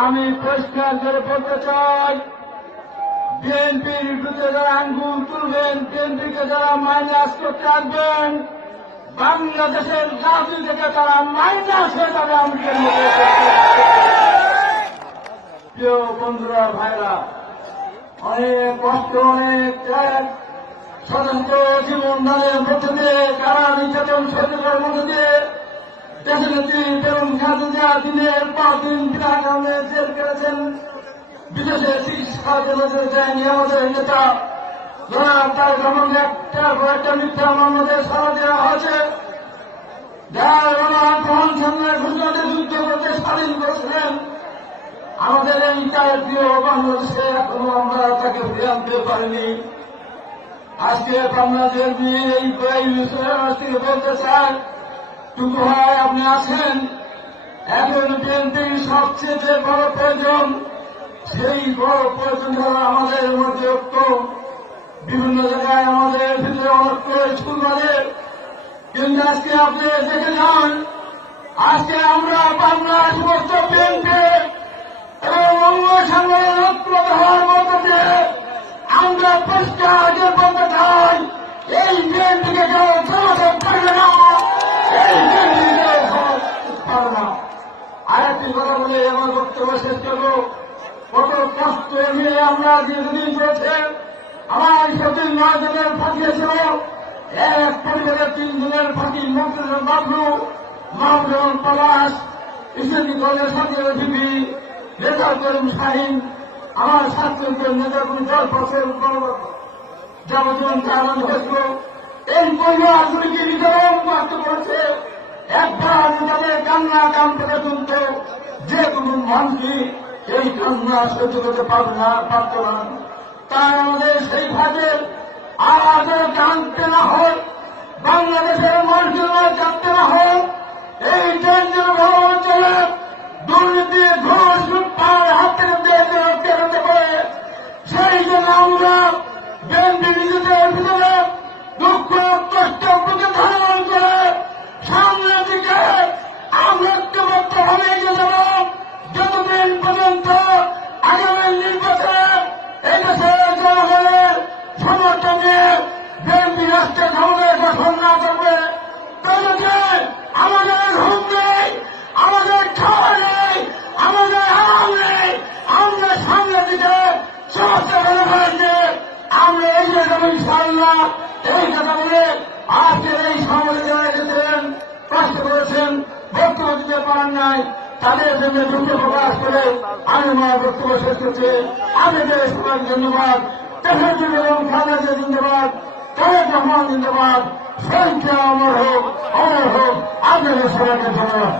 আমি পরিষ্কার করে বলতে চাই, বিএনপির বিরুদ্ধে যারা আঙ্গুল তুলবেন, বিএনপিকে যারা মাইনাস করতে আসবেন, বাংলাদেশের জাতি থেকে তারা মাইনাস হয়ে যাবে। আমি প্রিয় বন্ধুরা, ভাইরা, অনেক কষ্ট, অনেক ত্যাগ, স্বতন্ত্র জীবন দানের মধ্যে দিয়ে, কারা নির্যাতন সহ্য করার মধ্যে দিয়ে দেশনেত্রী বেগম খালেদা দিনের পর দিন বিনা কারণে জেল কেটেছেন, বিদেশে চিকিৎসা করেছেন আমাদের নেতা তার যেমন একটার পর একটা মিথ্যা মামলাতে সারা দেওয়া হয়েছে। সামনের ঘোষণাতে যুদ্ধ করতে স্বাধীন করেছিলেন আমাদের এই তার প্রিয় বাংলাদেশে, এখনো আমরা তাকে ফিরে আনতে পারিনি। আজকে বাংলাদেশ নিয়ে এই বিষয়ে বলতে চাই, টুকু ভাই আপনি আছেন, এখন বিএনপির সবচেয়ে যে বড় প্রয়োজন, সেই বড় প্রয়োজন হল আমাদের মধ্যে ঐক্য। বিভিন্ন জায়গায় আমাদের ভিতরে ঐক্য স্কুল বাজে, কিন্তু আজকে আপনি দেখে যান, আজকে আমরা বাংলার সমস্ত বিএনপি এবং অঙ্গ সংগঠনের ঐক্যবদ্ধ হওয়ার মধ্যে দিয়ে আমরা পরিষ্কার আগে বলতে চাই, এই বিএনপিকে কেউ থামাতে পারবে না, এই বিএনপিকে কেউ থামাতে পারবে না। আরেকটি কথা বলে আমার বক্তব্য শেষ করব। কত কষ্ট নিয়ে আমরা দীর্ঘদিন করেছে, আমার 9 জনের ফাঁকি ছিল, এক পরিবারের 3 জনের ফাঁকি, মন্ত্রী বাবলু, মাহমুদ পলাশ, ইসলামী দলের সাথে জিবি, নেতার করিম শাহিন, আমার ছাত্রদের নেতা কোন 10 বছর যাবতীয় কারণ হয়েছিল। এই পরিবারগুলিকে নির্যাতন করতে করেছে, একবার তাদের কান্না কানতে পর্যন্ত যে কোনো মানুষই এই কান্না সহ্য করতে পারত না। তাই আমাদের সেই ভাগের আজ জানতে না হয়, বাংলাদেশের মানুষের জানতে না হয়, এই কেন্দ্রীয় অঞ্চলে দুর্নীতি ঘোষ লুটপাট হাত থেকে বেরোতে পারে। সেই জন্য আমরা বিএনপি নিজেদের ভিতরে দুঃখ কষ্ট বুকে ধারণ করে সামনের দিকে আমরা ঐক্যবদ্ধভাবে এগিয়ে যাব, যতদিন পর্যন্ত আগামী নির্বাচনে এদেশের জনগণের সমর্থন নিয়ে বিএনপি রাষ্ট্রের ক্ষমতায় গঠন না করবে, ততদিন আমাদের ঘুম নেই, আমাদের খাওয়া নেই, আমাদের আরাম নেই। আমরা সামনের দিকে সমস্ত জনগণকে আমরা এগিয়ে যাবো ইনশাআল্লাহ। এই কথা বলে আজকের এই সমাজে যারা এসেছিলেন, কষ্ট করেছেন, বক্তব্য দিতে পারেন নাই, তাদের জন্য দুঃখ প্রকাশ করে আমি আমার বক্তব্য শেষ করছি। আপনাদের সবাইকে ধন্যবাদ। দেশের জন্য এবং খালেদা জিন্দাবাদ, তারেক রহমান জিন্দাবাদ, সংখ্যা অমর হোক, আপনাদের সবাইকে ধন্যবাদ।